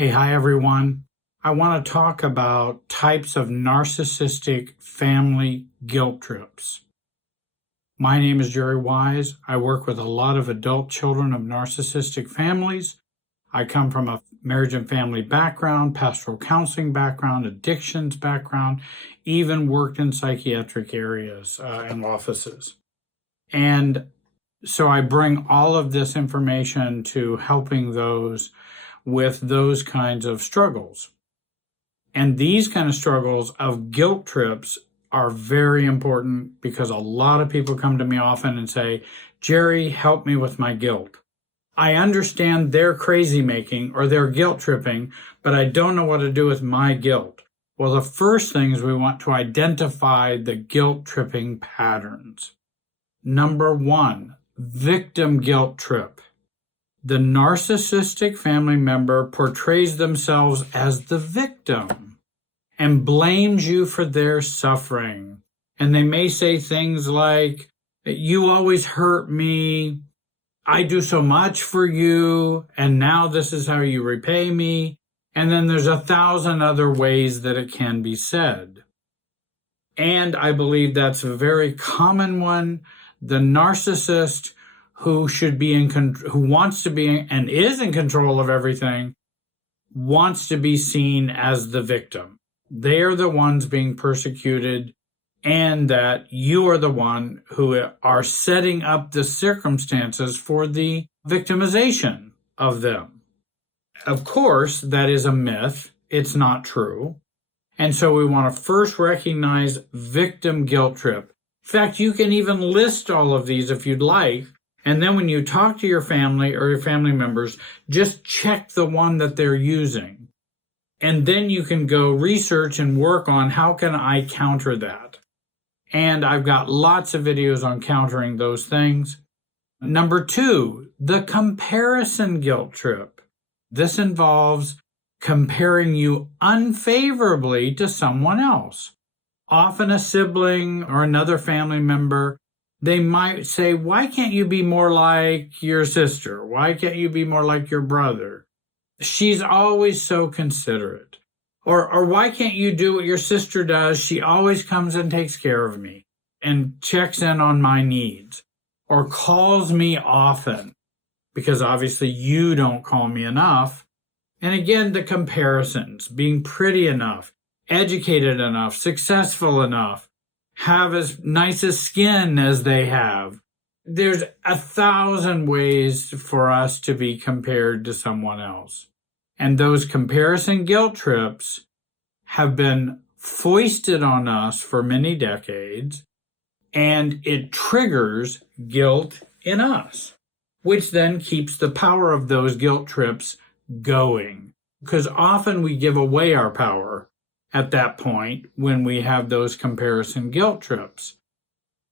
Hi everyone. I want to talk about types of narcissistic family guilt trips. My name is Jerry Wise. I work with a lot of adult children of narcissistic families. I come from a marriage and family background, pastoral counseling background, addictions background, even worked in psychiatric areas and offices. And so I bring all of this information to helping those with those kinds of struggles. And these kind of struggles of guilt trips are very important because a lot of people come to me often and say, Jerry, help me with my guilt. I understand their crazy making or their guilt tripping, but I don't know what to do with my guilt. Well, the first thing is we want to identify the guilt tripping patterns. Number one, victim guilt trip. The narcissistic family member portrays themselves as the victim and blames you for their suffering. And they may say things like, you always hurt me, I do so much for you, and now this is how you repay me. And then there's 1,000 other ways that it can be said. And I believe that's a very common one. The narcissist who wants to be and is in control of everything, wants to be seen as the victim. They are the ones being persecuted, and that you are the one who are setting up the circumstances for the victimization of them. Of course, that is a myth. It's not true. And so we want to first recognize victim guilt trip. In fact, you can even list all of these if you'd like. And then when you talk to your family or your family members, just check the one that they're using. And then you can go research and work on how can I counter that. And I've got lots of videos on countering those things. Number two, the comparison guilt trip. This involves comparing you unfavorably to someone else, often a sibling or another family member. They might say, why can't you be more like your sister? Why can't you be more like your brother? She's always so considerate. Or why can't you do what your sister does? She always comes and takes care of me and checks in on my needs or calls me often because obviously you don't call me enough. And again, the comparisons, being pretty enough, educated enough, successful enough, have as nice a skin as they have. There's 1,000 ways for us to be compared to someone else. And those comparison guilt trips have been foisted on us for many decades, and it triggers guilt in us, which then keeps the power of those guilt trips going. Because often we give away our power at that point when we have those comparison guilt trips.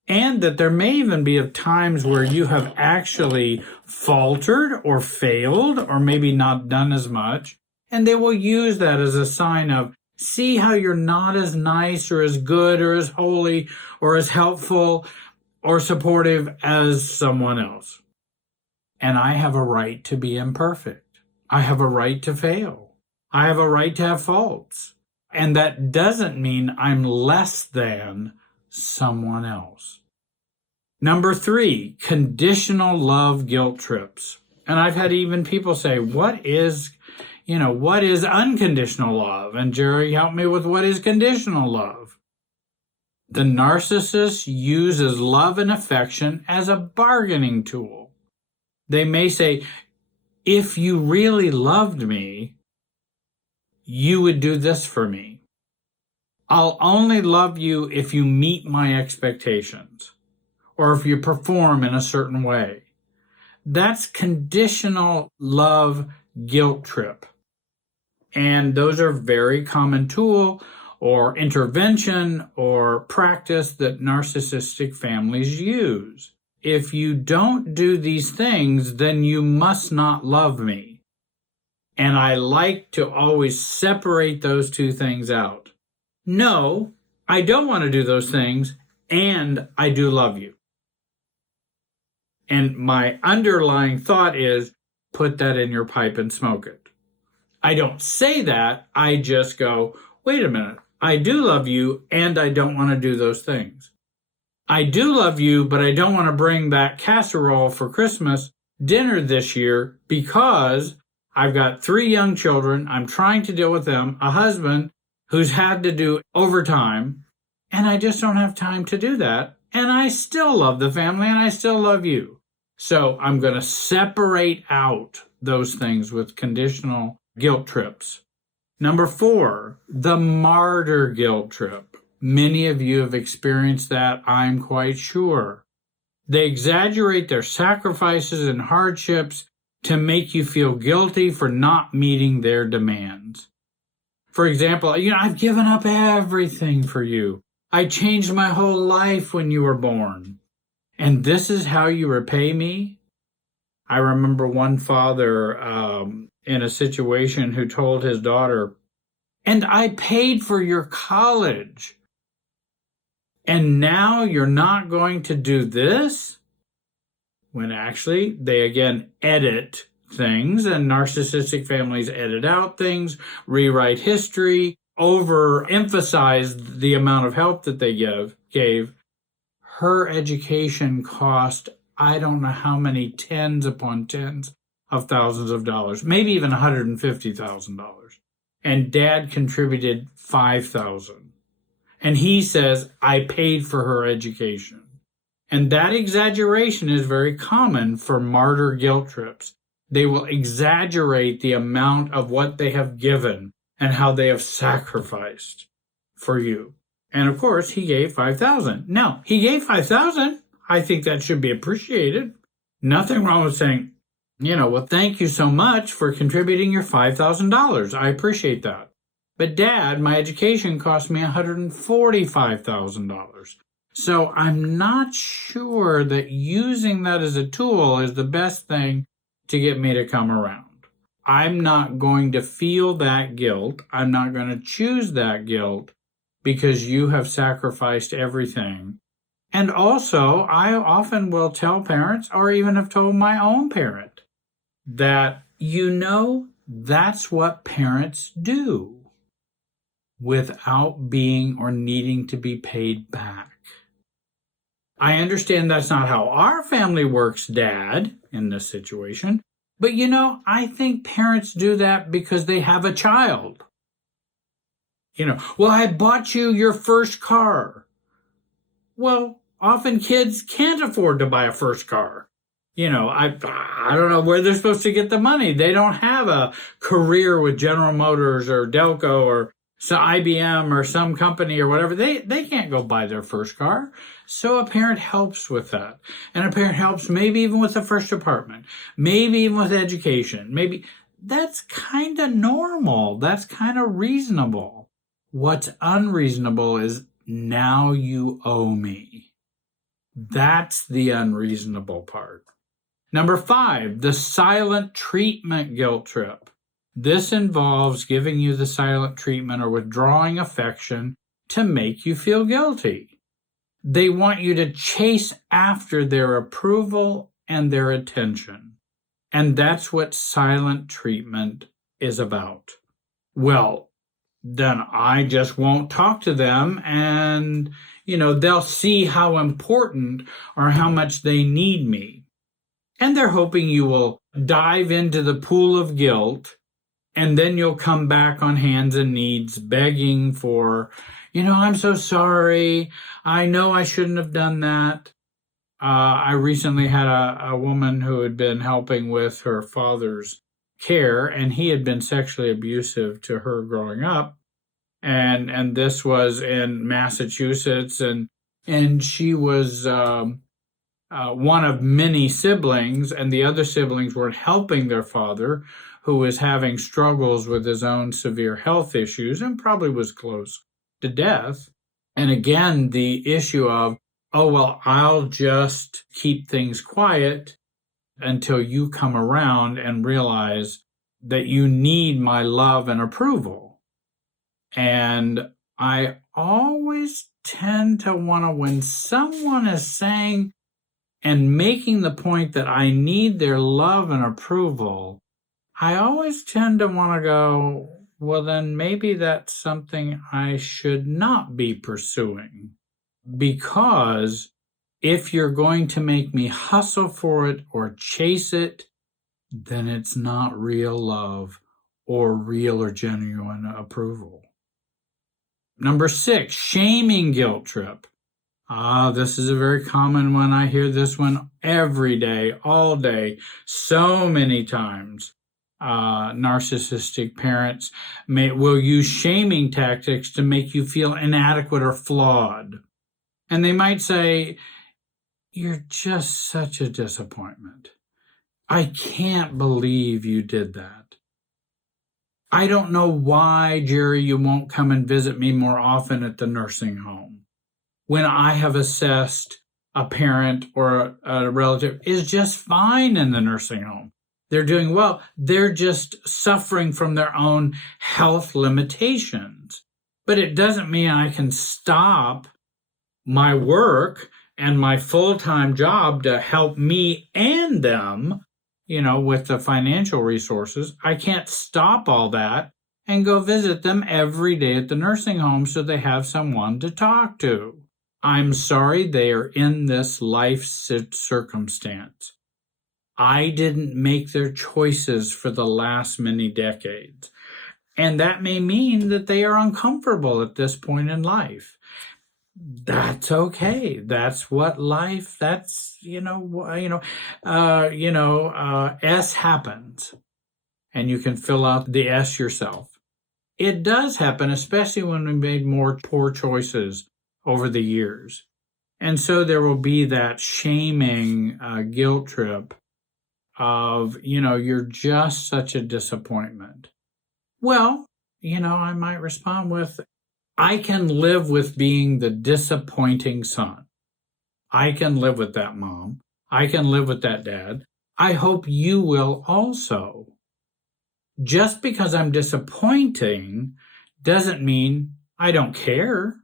And that there may even be times where you have actually faltered or failed or maybe not done as much. And they will use that as a sign of, see how you're not as nice or as good or as holy or as helpful or supportive as someone else. And I have a right to be imperfect. I have a right to fail. I have a right to have faults. And that doesn't mean I'm less than someone else. Number three, conditional love guilt trips. And I've had even people say, what is unconditional love? And Jerry, help me with what is conditional love? The narcissist uses love and affection as a bargaining tool. They may say, if you really loved me, you would do this for me. I'll only love you if you meet my expectations or if you perform in a certain way. That's conditional love guilt trip. And those are very common tool or intervention or practice that narcissistic families use. If you don't do these things, then you must not love me. And I like to always separate those two things out. No, I don't want to do those things, and I do love you. And my underlying thought is, put that in your pipe and smoke it. I don't say that. I just go, wait a minute. I do love you, and I don't want to do those things. I do love you, but I don't want to bring back casserole for Christmas dinner this year because I've got 3 young children. I'm trying to deal with them, a husband who's had to do overtime, and I just don't have time to do that. And I still love the family and I still love you. So I'm going to separate out those things with conditional guilt trips. Number 4, the martyr guilt trip. Many of you have experienced that, I'm quite sure. They exaggerate their sacrifices and hardships to make you feel guilty for not meeting their demands. For example, I've given up everything for you. I changed my whole life when you were born. And this is how you repay me? I remember one father in a situation who told his daughter, and I paid for your college. And now you're not going to do this? When actually they again edit things, and narcissistic families edit out things, rewrite history, overemphasize the amount of help that they gave. Her education cost, I don't know how many tens upon tens of thousands of dollars, maybe even $150,000. And dad contributed $5,000. And he says, I paid for her education. And that exaggeration is very common for martyr guilt trips. They will exaggerate the amount of what they have given and how they have sacrificed for you. And of course, he gave $5,000. Now, he gave $5,000. I think that should be appreciated. Nothing wrong with saying, well, thank you so much for contributing your $5,000. I appreciate that. But Dad, my education cost me $145,000. So I'm not sure that using that as a tool is the best thing to get me to come around. I'm not going to feel that guilt. I'm not going to choose that guilt because you have sacrificed everything. And also, I often will tell parents, or even have told my own parent, that that's what parents do without being or needing to be paid back. I understand that's not how our family works, Dad, in this situation. But I think parents do that because they have a child. Well, I bought you your first car. Well, often kids can't afford to buy a first car. I don't know where they're supposed to get the money. They don't have a career with General Motors or Delco or IBM or some company or whatever. They can't go buy their first car. So a parent helps with that. And a parent helps maybe even with the first apartment, maybe even with education. Maybe that's kind of normal. That's kind of reasonable. What's unreasonable is now you owe me. That's the unreasonable part. Number 5, the silent treatment guilt trip. This involves giving you the silent treatment or withdrawing affection to make you feel guilty. They want you to chase after their approval and their attention. And that's what silent treatment is about. Well, then I just won't talk to them and, they'll see how important or how much they need me. And they're hoping you will dive into the pool of guilt, and then you'll come back on hands and knees begging for, I'm so sorry. I know I shouldn't have done that. I recently had a woman who had been helping with her father's care, and he had been sexually abusive to her growing up. And this was in Massachusetts, and she was one of many siblings, and the other siblings weren't helping their father, who was having struggles with his own severe health issues and probably was close to death. And again, the issue of, I'll just keep things quiet until you come around and realize that you need my love and approval. And I always tend to want to, when someone is saying and making the point that I need their love and approval, I always tend to want to go, well, then maybe that's something I should not be pursuing. Because if you're going to make me hustle for it or chase it, then it's not real love or real or genuine approval. Number 6, shaming guilt trip. This is a very common one. I hear this one every day, all day, so many times. Narcissistic parents will use shaming tactics to make you feel inadequate or flawed. And they might say, "You're just such a disappointment. I can't believe you did that. I don't know why, Jerry, you won't come and visit me more often at the nursing home, when I have assessed a parent or a relative is just fine in the nursing home. They're doing well. They're just suffering from their own health limitations. But it doesn't mean I can stop my work and my full-time job to help me and them, with the financial resources. I can't stop all that and go visit them every day at the nursing home so they have someone to talk to. I'm sorry they are in this life circumstance. I didn't make their choices for the last many decades. And that may mean that they are uncomfortable at this point in life. That's okay. That's what life, that's, S happens. And you can fill out the S yourself. It does happen, especially when we made more poor choices over the years. And so there will be that shaming guilt trip of, you're just such a disappointment. Well, I might respond with, I can live with being the disappointing son. I can live with that mom. I can live with that dad. I hope you will also. Just because I'm disappointing doesn't mean I don't care.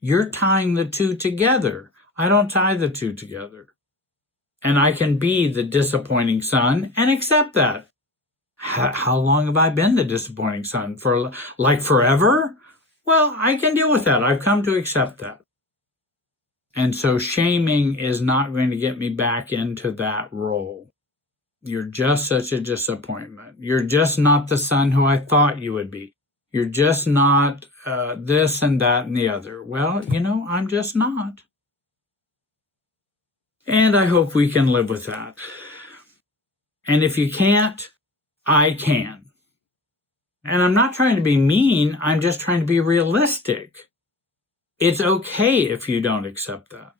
You're tying the two together. I don't tie the two together. And I can be the disappointing son and accept that. How long have I been the disappointing son? For like forever? Well, I can deal with that. I've come to accept that. And so shaming is not going to get me back into that role. You're just such a disappointment. You're just not the son who I thought you would be. You're just not this and that and the other. Well, I'm just not. And I hope we can live with that. And if you can't, I can. And I'm not trying to be mean. I'm just trying to be realistic. It's okay if you don't accept that.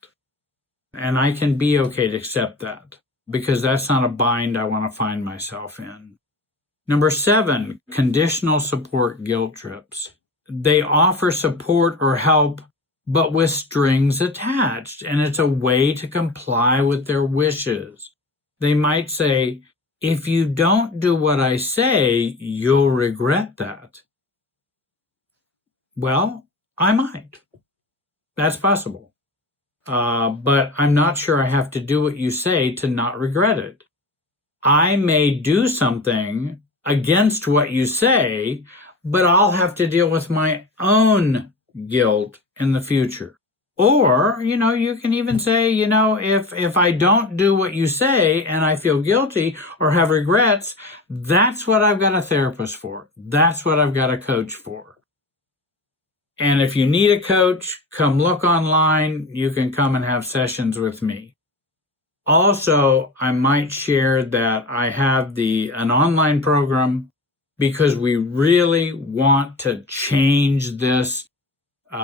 And I can be okay to accept that because that's not a bind I want to find myself in. Number 7, conditional support guilt trips. They offer support or help, but with strings attached, and it's a way to comply with their wishes. They might say, if you don't do what I say, you'll regret that. Well, I might. That's possible. But I'm not sure I have to do what you say to not regret it. I may do something against what you say, but I'll have to deal with my own guilt in the future. Or, you can even say, if I don't do what you say and I feel guilty or have regrets, that's what I've got a therapist for. That's what I've got a coach for. And if you need a coach, come look online. You can come and have sessions with me. Also, I might share that I have an online program because we really want to change this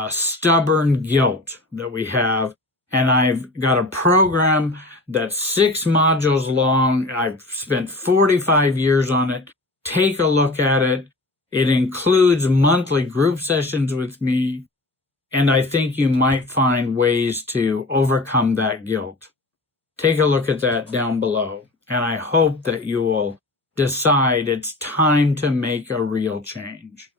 stubborn guilt that we have. And I've got a program that's 6 modules long. I've spent 45 years on it. Take a look at it. It includes monthly group sessions with me. And I think you might find ways to overcome that guilt. Take a look at that down below. And I hope that you will decide it's time to make a real change.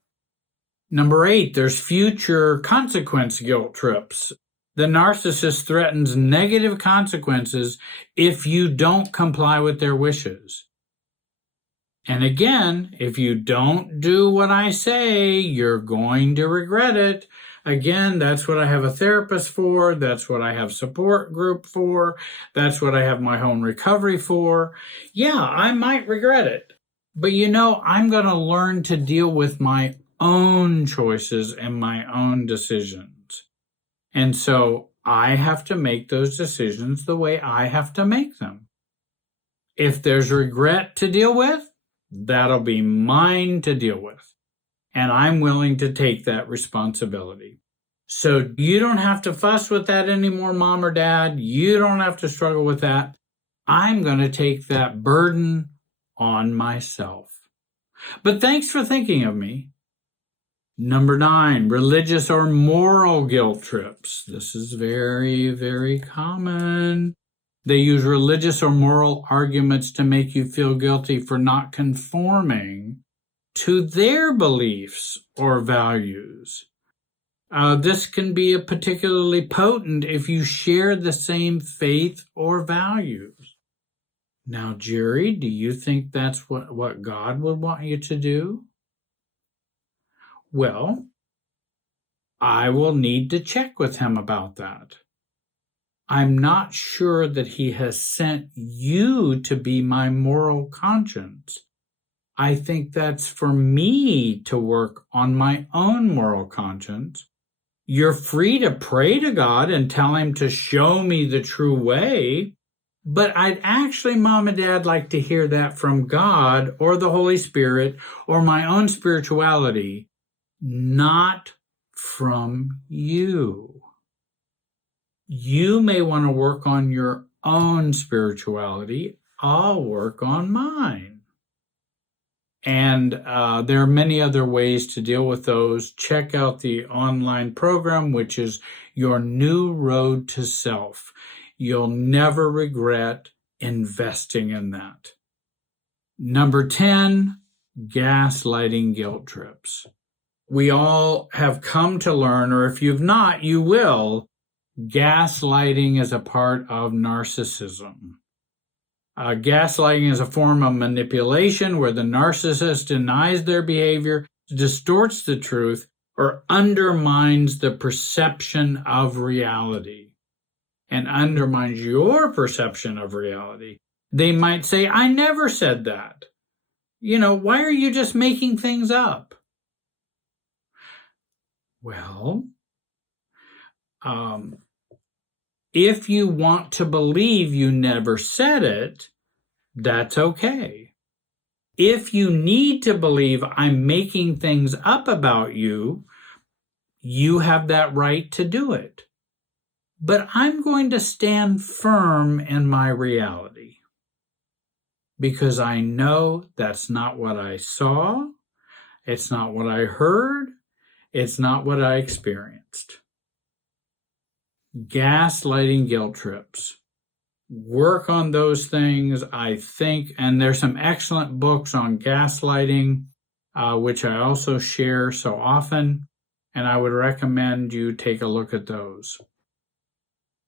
Number 8, there's future consequence guilt trips. The narcissist threatens negative consequences if you don't comply with their wishes. And again, if you don't do what I say, you're going to regret it. Again, that's what I have a therapist for. That's what I have support group for. That's what I have my home recovery for. Yeah, I might regret it. But I'm going to learn to deal with my own choices and my own decisions. And so I have to make those decisions the way I have to make them. If there's regret to deal with, that'll be mine to deal with. And I'm willing to take that responsibility. So you don't have to fuss with that anymore, mom or dad. You don't have to struggle with that. I'm going to take that burden on myself. But thanks for thinking of me. Number 9, religious or moral guilt trips. This is very, very common. They use religious or moral arguments to make you feel guilty for not conforming to their beliefs or values. This can be particularly potent if you share the same faith or values. Now, Jerry, do you think that's what God would want you to do? Well, I will need to check with him about that. I'm not sure that he has sent you to be my moral conscience. I think that's for me to work on my own moral conscience. You're free to pray to God and tell him to show me the true way, but I'd actually, Mom and Dad, like to hear that from God or the Holy Spirit or my own spirituality, not from you. You may want to work on your own spirituality. I'll work on mine. And there are many other ways to deal with those. Check out the online program, which is Your New Road to Self. You'll never regret investing in that. Number 10, gaslighting guilt trips. We all have come to learn, or if you've not, you will. Gaslighting is a part of narcissism. Gaslighting is a form of manipulation where the narcissist denies their behavior, distorts the truth, or undermines the perception of reality and undermines your perception of reality. They might say, I never said that. Why are you just making things up? Well, if you want to believe you never said it, that's okay. If you need to believe I'm making things up about you, you have that right to do it. But I'm going to stand firm in my reality because I know that's not what I saw, it's not what I heard, it's not what I experienced. Gaslighting guilt trips. Work on those things, I think, and there's some excellent books on gaslighting, which I also share so often, and I would recommend you take a look at those.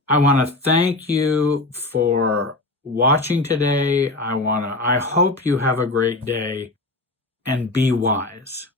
I want to thank you for watching today. I hope you have a great day, and be wise.